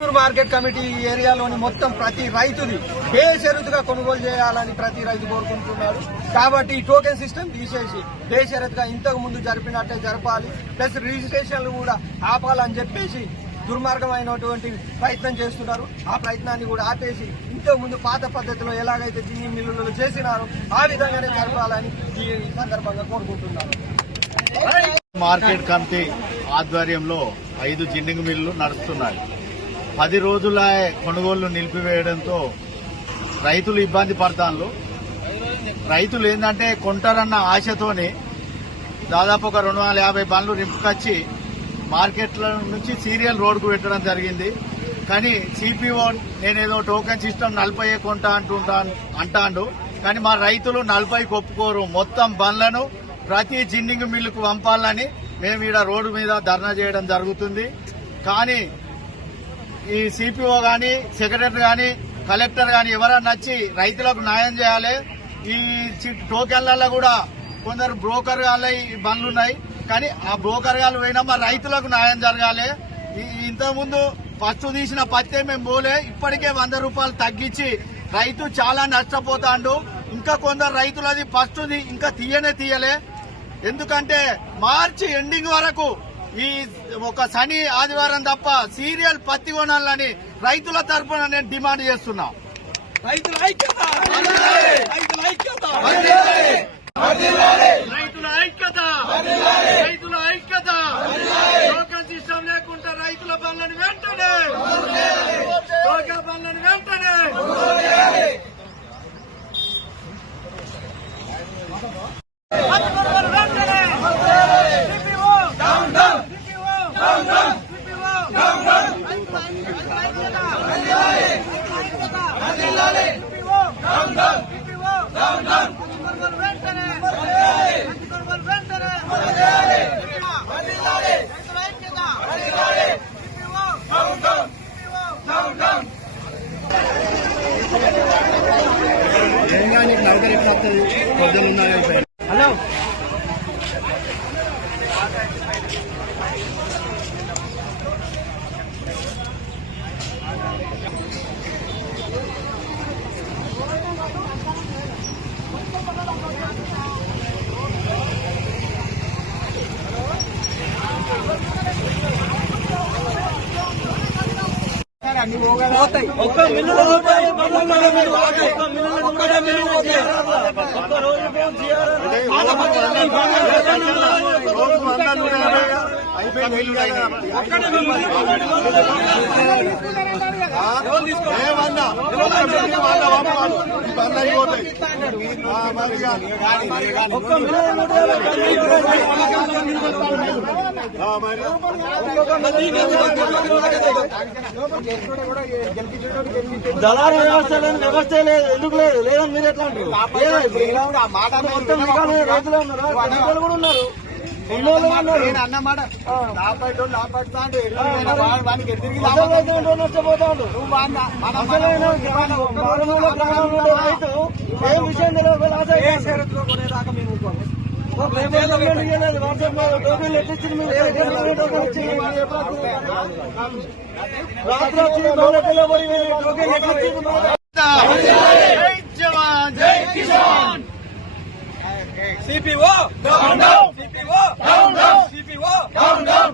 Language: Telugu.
మార్కెట్ కమిటీ ఏరియాలోని మొత్తం ప్రతి రైతుని బేషరతుగా కొనుగోలు చేయాలని ప్రతి రైతు కోరుకుంటున్నారు. కాబట్టి ఈ టోకెన్ సిస్టమ్ తీసేసి బేషరతుగా ఇంతకు ముందు జరిపినట్టే జరపాలి, ప్లస్ రిజిస్ట్రేషన్లు కూడా ఆపాలని చెప్పేసి దుర్మార్గమైనటువంటి ప్రయత్నం చేస్తున్నారు. ఆ ప్రయత్నాన్ని కూడా ఆపేసి ఇంతకు ముందు పాత పద్ధతిలో ఎలాగైతే జిన్నింగ్ మిల్లులలో చేసినారో ఆ విధంగానే జరపాలని ఈ సందర్భంగా కోరుకుంటున్నారు. మార్కెట్ కమిటీ ఆధ్వర్యంలో 5 జిన్నింగ్ మిల్లులు నడుస్తున్నాయి. 10 రోజుల కొనుగోళ్లు నిలిపివేయడంతో రైతులు ఇబ్బంది పడతారు. రైతులు ఏంటంటే కొంటారన్న ఆశతోని దాదాపు ఒక 250 బండ్లు నింపుకొచ్చి మార్కెట్ల నుంచి సీరియల్ రోడ్డుకు పెట్టడం జరిగింది. కానీ సిపిఓ నేనేదో టోకెన్ సిస్టమ్ 40 కొంటా అంటాండు. కానీ మా రైతులు 40కి ఒప్పుకోరు. మొత్తం బండ్లను ప్రతి జిన్నింగ్ మిల్లుకు పంపాలని మేము ఈడ రోడ్డు మీద ధర్నా చేయడం జరుగుతుంది. కానీ ఈ సిపిఓ గాని, సెక్రటరీ గాని, కలెక్టర్ గాని ఎవరన్నా వచ్చి రైతులకు న్యాయం చేయాలి. ఈ టోకెన్లలో కూడా కొందరు బ్రోకర్ గాళ్ళ బండ్లున్నాయి. కానీ ఆ బ్రోకర్ గాళ్ళు పోయినా మా రైతులకు న్యాయం జరగాలి. ఇంతకుముందు ఫస్ట్ తీసిన పత్తే మేము పోలే, ఇప్పటికే 100 రూపాయలు తగ్గించి రైతు చాలా నష్టపోతాండు. ఇంకా కొందరు రైతులది ఫస్ట్ ఇంకా తీయలే. ఎందుకంటే మార్చి ఎండింగ్ వరకు ఈ ఒక శని ఆదివారం తప్ప సీరియల్ పత్తి కొనాలని రైతుల తరఫున నేను డిమాండ్ చేస్తున్నా. రైతుల ఐక్యత, రైతుల ఐక్యత, రైతుల ఐక్యత. టోకెన్ సిస్టమ్ లేకుండా రైతుల బండ్లను వెంటనే, టోకెన్ బండ్లను వెంటనే హలో పోతాయి. ఒక్క మిల్లు దళారు వ్యవస్థ లేని వ్యవస్థ లేదు. ఎందుకు లేదు? లేదని మీరు ఎట్లా అంటారు? మొత్తం రైతులు ఉన్నారు, కూడా ఉన్నారు. అన్నమాట నష్టపోతాడు. రైతు ఏం విషయం కొనేదాకా మేము రాత్రి వచ్చి CPO, down, down. CPO, down, down. CPO, down, down.